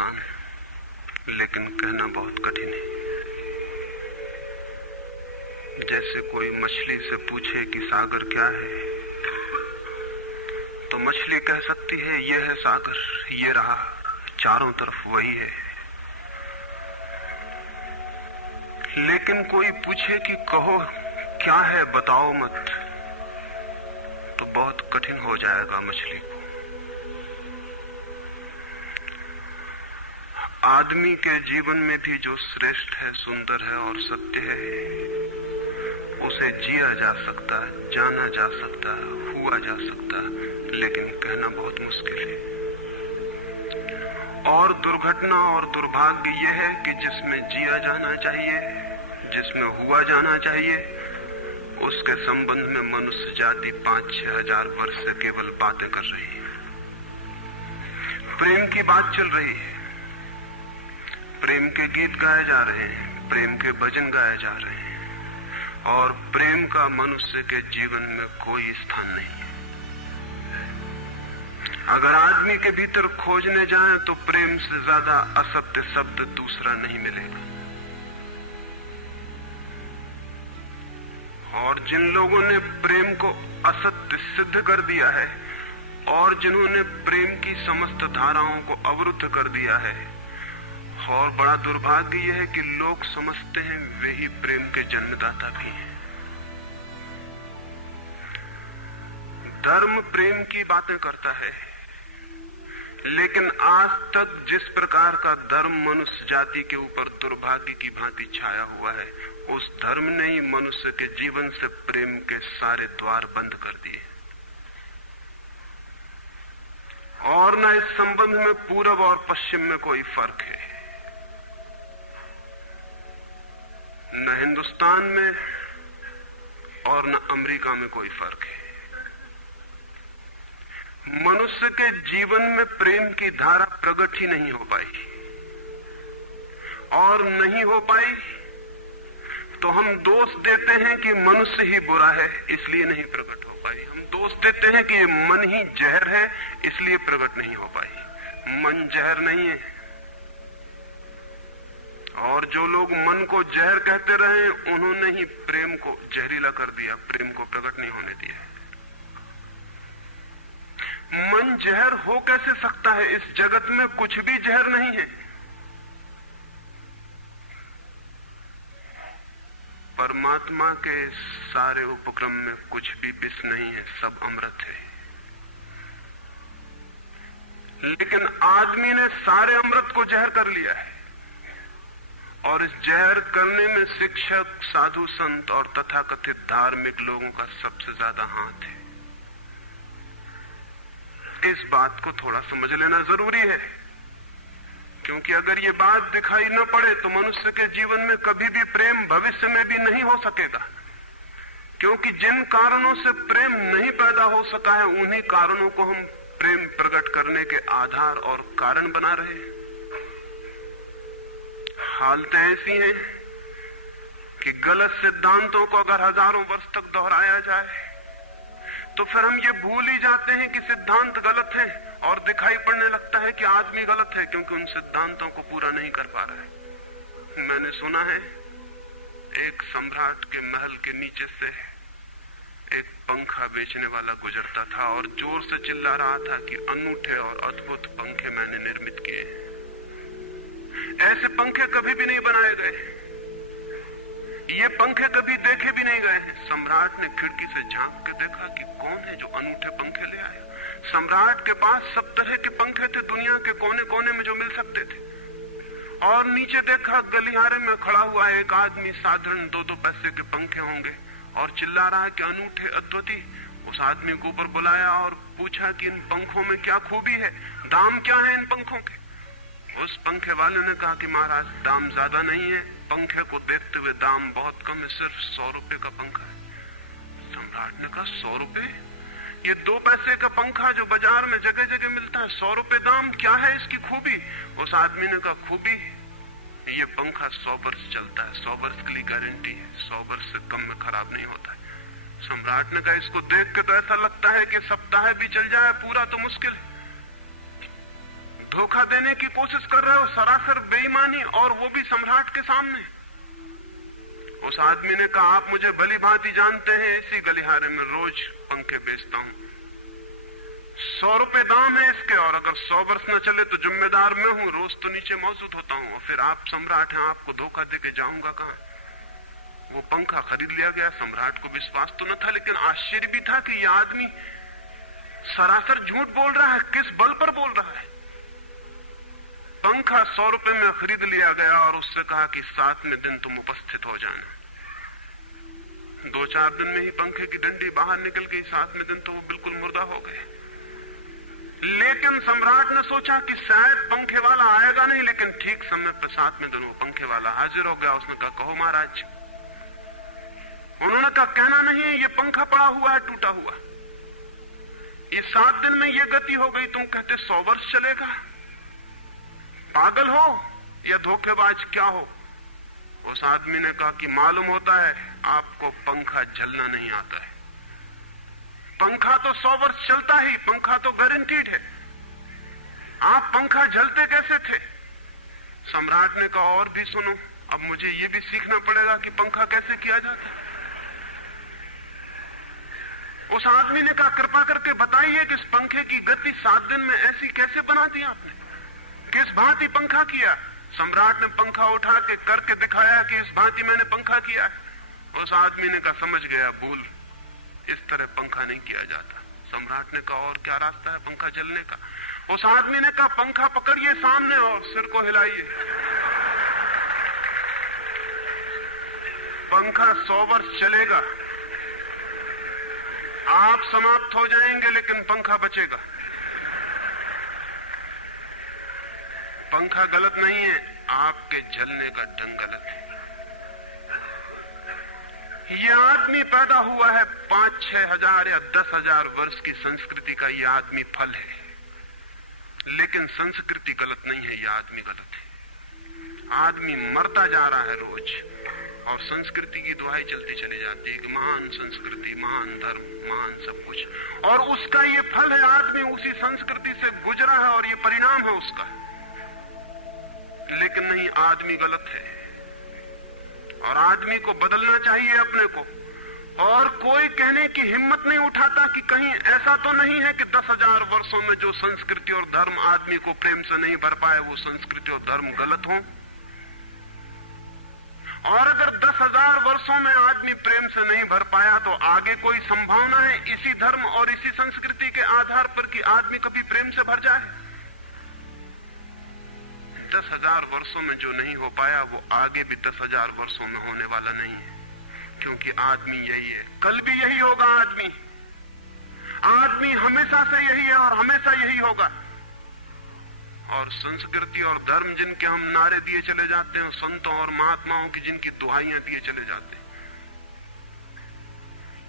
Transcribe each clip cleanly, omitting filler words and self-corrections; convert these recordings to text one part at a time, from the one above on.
आसान है, लेकिन कहना बहुत कठिन है। जैसे कोई मछली से पूछे कि सागर क्या है, तो मछली कह सकती है यह है सागर, ये रहा, चारों तरफ वही है। लेकिन कोई पूछे कि कहो क्या है, बताओ मत, तो बहुत कठिन हो जाएगा मछली को। आदमी के जीवन में भी जो श्रेष्ठ है, सुंदर है और सत्य है, उसे जिया जा सकता है, जाना जा सकता है, हुआ जा सकता है, लेकिन कहना बहुत मुश्किल है। और दुर्घटना और दुर्भाग्य यह है कि जिसमें जिया जाना चाहिए, जिसमें हुआ जाना चाहिए, उसके संबंध में मनुष्य जाति 5-6 हजार वर्ष से केवल बातें कर रही है। प्रेम की बात चल रही है, प्रेम के गीत गाए जा रहे हैं, प्रेम के भजन गाए जा रहे हैं, और प्रेम का मनुष्य के जीवन में कोई स्थान नहीं है। अगर आदमी के भीतर खोजने जाएं तो प्रेम से ज्यादा असत्य शब्द दूसरा नहीं मिलेगा। और जिन लोगों ने प्रेम को असत्य सिद्ध कर दिया है और जिन्होंने प्रेम की समस्त धाराओं को अवरुद्ध कर दिया है, और बड़ा दुर्भाग्य यह है कि लोग समझते हैं वे ही प्रेम के जन्मदाता भी हैं। धर्म प्रेम की बातें करता है, लेकिन आज तक जिस प्रकार का धर्म मनुष्य जाति के ऊपर दुर्भाग्य की भांति छाया हुआ है, उस धर्म ने ही मनुष्य के जीवन से प्रेम के सारे द्वार बंद कर दिए। और न इस संबंध में पूरब और पश्चिम में कोई फर्क है, न हिंदुस्तान में और न अमेरिका में कोई फर्क है। मनुष्य के जीवन में प्रेम की धारा प्रकट ही नहीं हो पाई, और नहीं हो पाई तो हम दोष देते हैं कि मनुष्य ही बुरा है, इसलिए नहीं प्रकट हो पाई। हम दोष देते हैं कि ये मन ही जहर है, इसलिए प्रकट नहीं हो पाई। मन जहर नहीं है, और जो लोग मन को जहर कहते रहे, उन्होंने ही प्रेम को जहरीला कर दिया, प्रेम को प्रकट नहीं होने दिया। मन जहर हो कैसे सकता है? इस जगत में कुछ भी जहर नहीं है। परमात्मा के सारे उपक्रम में कुछ भी विष नहीं है, सब अमृत है। लेकिन आदमी ने सारे अमृत को जहर कर लिया है, और इस जहर करने में शिक्षक, साधु संत और तथाकथित धार्मिक लोगों का सबसे ज्यादा हाथ है। इस बात को थोड़ा समझ लेना जरूरी है, क्योंकि अगर ये बात दिखाई न पड़े तो मनुष्य के जीवन में कभी भी प्रेम भविष्य में भी नहीं हो सकेगा। क्योंकि जिन कारणों से प्रेम नहीं पैदा हो सका है, उन्हीं कारणों को हम प्रेम प्रकट करने के आधार और कारण बना रहे हैं। हालतें ऐसी हैं कि गलत सिद्धांतों को अगर हजारों वर्ष तक दोहराया जाए तो फिर हम ये भूल ही जाते हैं कि सिद्धांत गलत है, और दिखाई पड़ने लगता है कि आदमी गलत है, क्योंकि उन सिद्धांतों को पूरा नहीं कर पा रहा है। मैंने सुना है एक सम्राट के महल के नीचे से एक पंखा बेचने वाला गुजरता था और जोर से चिल्ला रहा था कि अनूठे और अद्भुत पंखे मैंने निर्मित किए। ऐसे पंखे कभी भी नहीं बनाए गए, ये पंखे कभी देखे भी नहीं गए हैं। सम्राट ने खिड़की से झांक के देखा कि कौन है जो अनूठे पंखे ले आया। सम्राट के पास सब तरह के पंखे थे, दुनिया के कोने कोने में जो मिल सकते थे। और नीचे देखा, गलियारे में खड़ा हुआ एक आदमी, साधारण 2-2 पैसे के पंखे होंगे, और चिल्ला रहा है कि अनूठे, अद्वितीय। उस आदमी को ऊपर बुलाया और पूछा कि इन पंखों में क्या खूबी है, दाम क्या है इन पंखों के। उस पंखे वाले ने कहा कि महाराज, दाम ज्यादा नहीं है, पंखे को देखते हुए दाम बहुत कम है, सिर्फ 100 रुपए का पंखा है। सम्राट ने कहा 100 रुपए? ये 2 पैसे का पंखा जो बाजार में जगह जगह मिलता है, 100 रुपए दाम, क्या है इसकी खूबी? उस आदमी ने कहा खूबी, ये पंखा 100 वर्ष चलता है, 100 वर्ष के लिए गारंटी है, 100 वर्ष से कम में खराब नहीं होता है। सम्राट ने कहा इसको देख के तो ऐसा लगता है कि सप्ताह भी चल जाए, पूरा तो मुश्किल है। धोखा देने की कोशिश कर रहे हो, सरासर बेईमानी, और वो भी सम्राट के सामने। उस आदमी ने कहा, आप मुझे भली भांति जानते हैं, इसी गलिहारे में रोज पंखे बेचता हूं, 100 रुपए दाम है इसके, और अगर 100 वर्ष न चले तो जिम्मेदार मैं हूं, रोज तो नीचे मौजूद होता हूं, और फिर आप सम्राट हैं, आपको धोखा देके जाऊंगा कहां? वो पंखा खरीद लिया गया। सम्राट को विश्वास तो न था, लेकिन आश्चर्य भी था कि यह आदमी सरासर झूठ बोल रहा है, किस बल पर बोल रहा है। पंखा 100 रुपए में खरीद लिया गया और उससे कहा कि 7वें दिन तुम उपस्थित हो जाना। 2-4 दिन में ही पंखे की डंडी बाहर निकल गई, 7वें दिन तो वो बिल्कुल मुर्दा हो गए। लेकिन सम्राट ने सोचा कि शायद पंखे वाला आएगा नहीं, लेकिन ठीक समय पर 7वें दिन वो पंखे वाला हाजिर हो गया। उसने कहा, कहो महाराज। उन्होंने कहा, कहना नहीं है, ये पंखा पड़ा हुआ है टूटा हुआ, ये 7 दिन में ये गति हो गई, तुम कहते 100 वर्ष चलेगा? पागल हो या धोखेबाज, क्या हो? उस आदमी ने कहा कि मालूम होता है आपको पंखा चलना नहीं आता है। पंखा तो 100 वर्ष चलता ही, पंखा तो गारंटीड है। आप पंखा झलते कैसे थे? सम्राट ने कहा, और भी सुनो, अब मुझे ये भी सीखना पड़ेगा कि पंखा कैसे किया जाता है। उस आदमी ने कहा, कृपा करके बताइए कि इस पंखे की गति 7 दिन में ऐसी कैसे बना दी आपने, किस भांति पंखा किया? सम्राट ने पंखा उठा के करके दिखाया कि इस भांति मैंने पंखा किया है। उस आदमी ने कहा, समझ गया, भूल, इस तरह पंखा नहीं किया जाता। सम्राट ने कहा, और क्या रास्ता है पंखा जलने का? उस आदमी ने कहा, पंखा पकड़िए सामने और सिर को हिलाइए। पंखा 100 वर्ष चलेगा, आप समाप्त हो जाएंगे, लेकिन पंखा बचेगा। पंखा गलत नहीं है, आपके जलने का ढंग गलत है। यह आदमी पैदा हुआ है 5-6 हजार या 10 हजार वर्ष की संस्कृति का, यह आदमी फल है, लेकिन संस्कृति गलत नहीं है, यह आदमी गलत है। आदमी मरता जा रहा है रोज, और संस्कृति की दुहाई चलती चली जाती है कि महान संस्कृति, महान धर्म, महान सब कुछ, और उसका ये फल है, आदमी उसी संस्कृति से गुजरा है और ये परिणाम है उसका। लेकिन नहीं, आदमी गलत है, और आदमी को बदलना चाहिए अपने को। और कोई कहने की हिम्मत नहीं उठाता कि कहीं ऐसा तो नहीं है कि 10,000 वर्षों में जो संस्कृति और धर्म आदमी को प्रेम से नहीं भर पाए, वो संस्कृति और धर्म गलत हो। और अगर 10,000 वर्षों में आदमी प्रेम से नहीं भर पाया, तो आगे कोई संभावना है इसी धर्म और इसी संस्कृति के आधार पर कि आदमी कभी प्रेम से भर जाए? 10,000 वर्षों में जो नहीं हो पाया, वो आगे भी 10,000 वर्षों में होने वाला नहीं है, क्योंकि आदमी यही है, कल भी यही होगा। आदमी हमेशा से यही है और हमेशा यही होगा। और संस्कृति और धर्म जिनके हम नारे दिए चले जाते हैं, संतों और महात्माओं की जिनकी दुहाइयां दिए चले जाते हैं,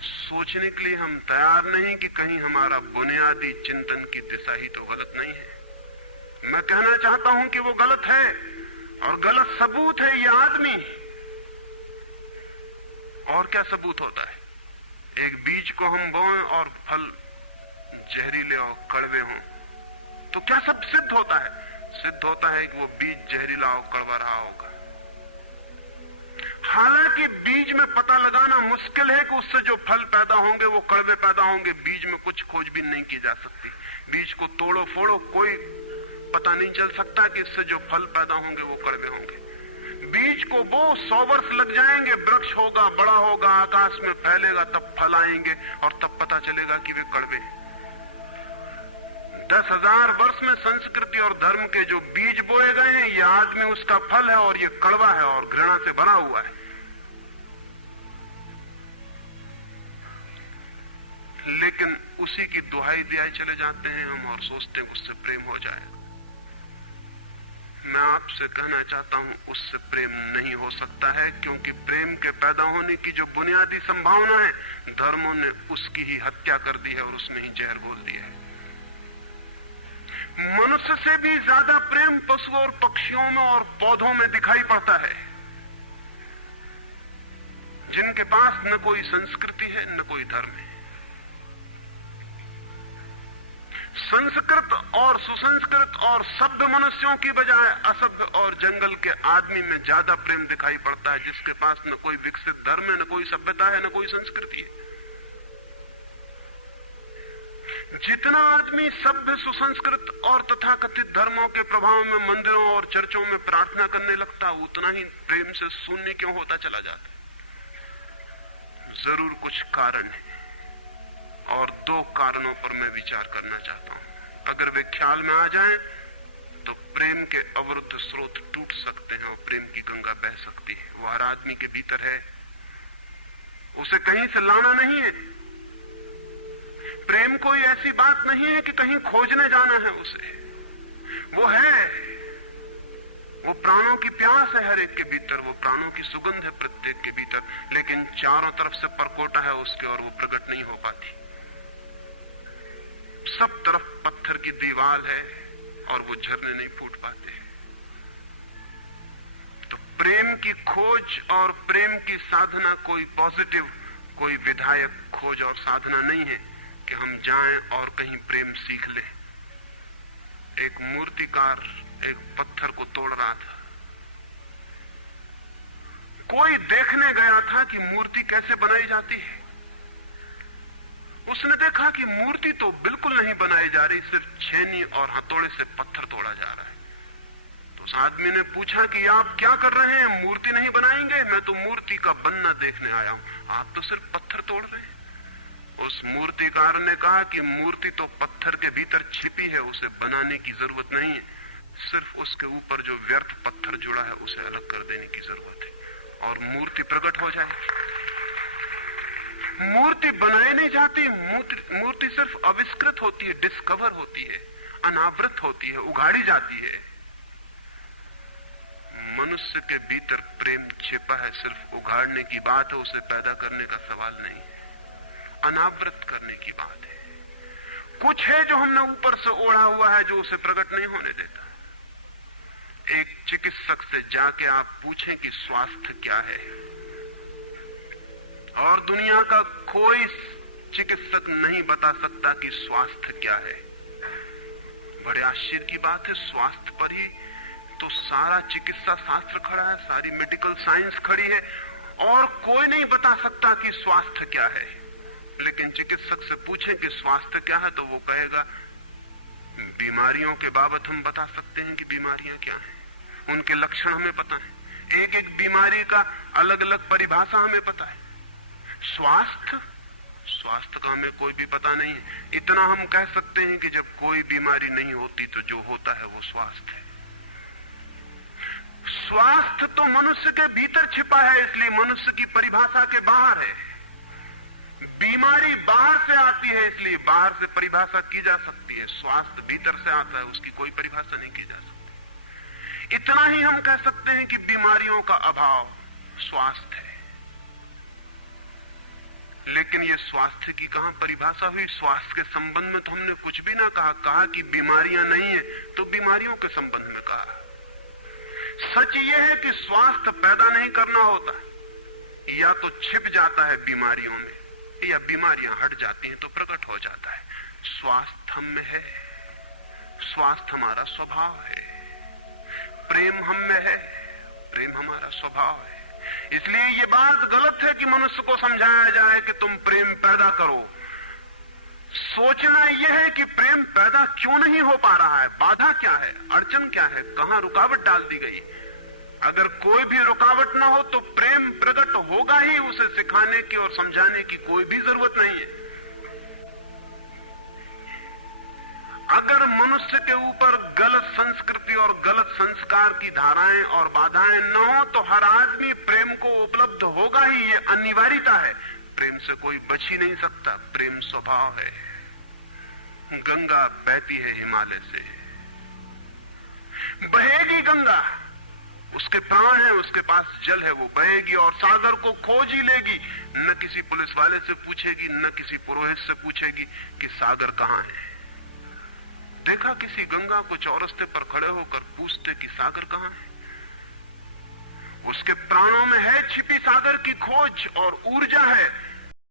सोचने के लिए हम तैयार नहीं कि कहीं हमारा बुनियादी चिंतन की दिशा ही तो गलत नहीं है। मैं कहना चाहता हूं कि वो गलत है, और गलत सबूत है ये आदमी। और क्या सबूत होता है? एक बीज को हम बोएं और फल जहरीले और कड़वे हों, तो क्या सब सिद्ध होता है? सिद्ध होता है कि वो बीज जहरीला और कड़वा रहा होगा। हालांकि बीज में पता लगाना मुश्किल है कि उससे जो फल पैदा होंगे वो कड़वे पैदा होंगे। बीज में कुछ खोजबीन नहीं की जा सकती। बीज को तोड़ो फोड़ो, कोई पता नहीं चल सकता कि इससे जो फल पैदा होंगे वो कड़वे होंगे। बीज को वो 100 वर्ष लग जाएंगे, वृक्ष होगा, बड़ा होगा, आकाश में फैलेगा, तब फल आएंगे और तब पता चलेगा कि वे कड़वे हैं। 10,000 वर्ष में संस्कृति और धर्म के जो बीज बोए गए हैं, ये आदमी उसका फल है, और ये कड़वा है और घृणा से भरा हुआ है। लेकिन उसी की दुहाई दिए चले जाते हैं हम, और सोचते हैं उससे प्रेम हो जाएगा। मैं आपसे कहना चाहता हूं, उससे प्रेम नहीं हो सकता है, क्योंकि प्रेम के पैदा होने की जो बुनियादी संभावना है, धर्मों ने उसकी ही हत्या कर दी है और उसमें ही जहर घोल दिया है। मनुष्य से भी ज्यादा प्रेम पशुओं और पक्षियों में और पौधों में दिखाई पड़ता है, जिनके पास न कोई संस्कृति है न कोई धर्म है। संस्कृत और सुसंस्कृत और सभ्य मनुष्यों की बजाय असभ्य और जंगल के आदमी में ज्यादा प्रेम दिखाई पड़ता है, जिसके पास न कोई विकसित धर्म है, न कोई सभ्यता है, न कोई संस्कृति है। जितना आदमी सभ्य, सुसंस्कृत और तथाकथित धर्मों के प्रभाव में मंदिरों और चर्चों में प्रार्थना करने लगता, उतना ही प्रेम से शून्य क्यों होता चला जाता? जरूर कुछ कारण है, और दो कारणों पर मैं विचार करना चाहता हूं। अगर वे ख्याल में आ जाएं, तो प्रेम के अवरुद्ध स्रोत टूट सकते हैं और प्रेम की गंगा बह सकती है। वो हर आदमी के भीतर है, उसे कहीं से लाना नहीं है। प्रेम कोई ऐसी बात नहीं है कि कहीं खोजने जाना है उसे, वो है, वो प्राणों की प्यास है हर एक के भीतर, वो प्राणों की सुगंध है प्रत्येक के भीतर, लेकिन चारों तरफ से परकोटा है उसके और वो प्रकट नहीं हो पाती। सब तरफ पत्थर की दीवार है और वो झरने नहीं फूट पाते। तो प्रेम की खोज और प्रेम की साधना कोई पॉजिटिव, कोई विधायक खोज और साधना नहीं है कि हम जाएं और कहीं प्रेम सीख लें। एक मूर्तिकार एक पत्थर को तोड़ रहा था, कोई देखने गया था कि मूर्ति कैसे बनाई जाती है। उसने देखा कि मूर्ति तो बिल्कुल नहीं बनाई जा रही, सिर्फ छेनी और हथौड़े से पत्थर तोड़ा जा रहा है। तो उस आदमी ने पूछा कि आप क्या कर रहे हैं, मूर्ति नहीं बनाएंगे? मैं तो मूर्ति का बनना देखने आया हूं, आप तो सिर्फ पत्थर तोड़ रहे हैं। उस मूर्तिकार ने कहा कि मूर्ति तो पत्थर के भीतर छिपी है, उसे बनाने की जरूरत नहीं है, सिर्फ उसके ऊपर जो व्यर्थ पत्थर जुड़ा है उसे अलग कर देने की जरूरत है और मूर्ति प्रकट हो जाएगी। मूर्ति बनाई नहीं जाती, मूर्ति सिर्फ आविष्कृत होती है, डिस्कवर होती है, अनावृत होती है, उगाड़ी जाती है। मनुष्य के भीतर प्रेम छिपा है, सिर्फ उगाड़ने की बात है, उसे पैदा करने का सवाल नहीं है, अनावृत करने की बात है। कुछ है जो हमने ऊपर से ओढ़ा हुआ है, जो उसे प्रकट नहीं होने देता। एक चिकित्सक से जाके आप पूछें कि स्वास्थ्य क्या है, और दुनिया का कोई चिकित्सक नहीं बता सकता कि स्वास्थ्य क्या है। बड़े आश्चर्य की बात है, स्वास्थ्य पर ही तो सारा चिकित्सा शास्त्र खड़ा है, सारी मेडिकल साइंस खड़ी है, और कोई नहीं बता सकता कि स्वास्थ्य क्या है। लेकिन चिकित्सक से पूछें कि स्वास्थ्य क्या है, तो वो कहेगा बीमारियों के बाबत हम बता सकते हैं कि बीमारियां क्या हैं, उनके लक्षण हमें पता है, एक एक बीमारी का अलग अलग परिभाषा हमें पता है। स्वास्थ्य का हमें कोई भी पता नहीं है। इतना हम कह सकते हैं कि जब कोई बीमारी नहीं होती तो जो होता है वो स्वास्थ्य है। स्वास्थ्य तो मनुष्य के भीतर छिपा है, इसलिए मनुष्य की परिभाषा के बाहर है। बीमारी बाहर से आती है, इसलिए बाहर से परिभाषा की जा सकती है। स्वास्थ्य भीतर से आता है, उसकी कोई परिभाषा नहीं की जा सकती। इतना ही हम कह सकते हैं कि बीमारियों का अभाव स्वास्थ्य है। लेकिन ये स्वास्थ्य की कहां परिभाषा हुई? स्वास्थ्य के संबंध में तो हमने कुछ भी ना कहा कि बीमारियां नहीं है, तो बीमारियों के संबंध में कहा। सच ये है कि स्वास्थ्य पैदा नहीं करना होता, या तो छिप जाता है बीमारियों में, या बीमारियां हट जाती हैं तो प्रकट हो जाता है। स्वास्थ्य हम में है, स्वास्थ्य हमारा स्वभाव है, प्रेम हम में है, प्रेम हमारा स्वभाव है। इसलिए ये बात गलत है कि मनुष्य को समझाया जाए कि तुम प्रेम पैदा करो। सोचना यह है कि प्रेम पैदा क्यों नहीं हो पा रहा है, बाधा क्या है, अड़चन क्या है, कहां रुकावट डाल दी गई। अगर कोई भी रुकावट ना हो तो प्रेम प्रकट होगा ही, उसे सिखाने की और समझाने की कोई भी जरूरत नहीं है। अगर मनुष्य के ऊपर गलत संस्कृति और गलत संस्कार की धाराएं और बाधाएं न हो तो हर आदमी प्रेम को उपलब्ध होगा ही, ये अनिवार्यता है। प्रेम से कोई बच ही नहीं सकता, प्रेम स्वभाव है। गंगा बहती है हिमालय से, बहेगी गंगा, उसके प्राण है, उसके पास जल है, वो बहेगी और सागर को खोज ही लेगी। न किसी पुलिस वाले से पूछेगी, न किसी पुरोहित से पूछेगी कि सागर कहां है। देखा किसी गंगा को चौरस्ते पर खड़े होकर पूछते कि सागर कहां है? उसके प्राणों में है छिपी सागर की खोज और ऊर्जा है।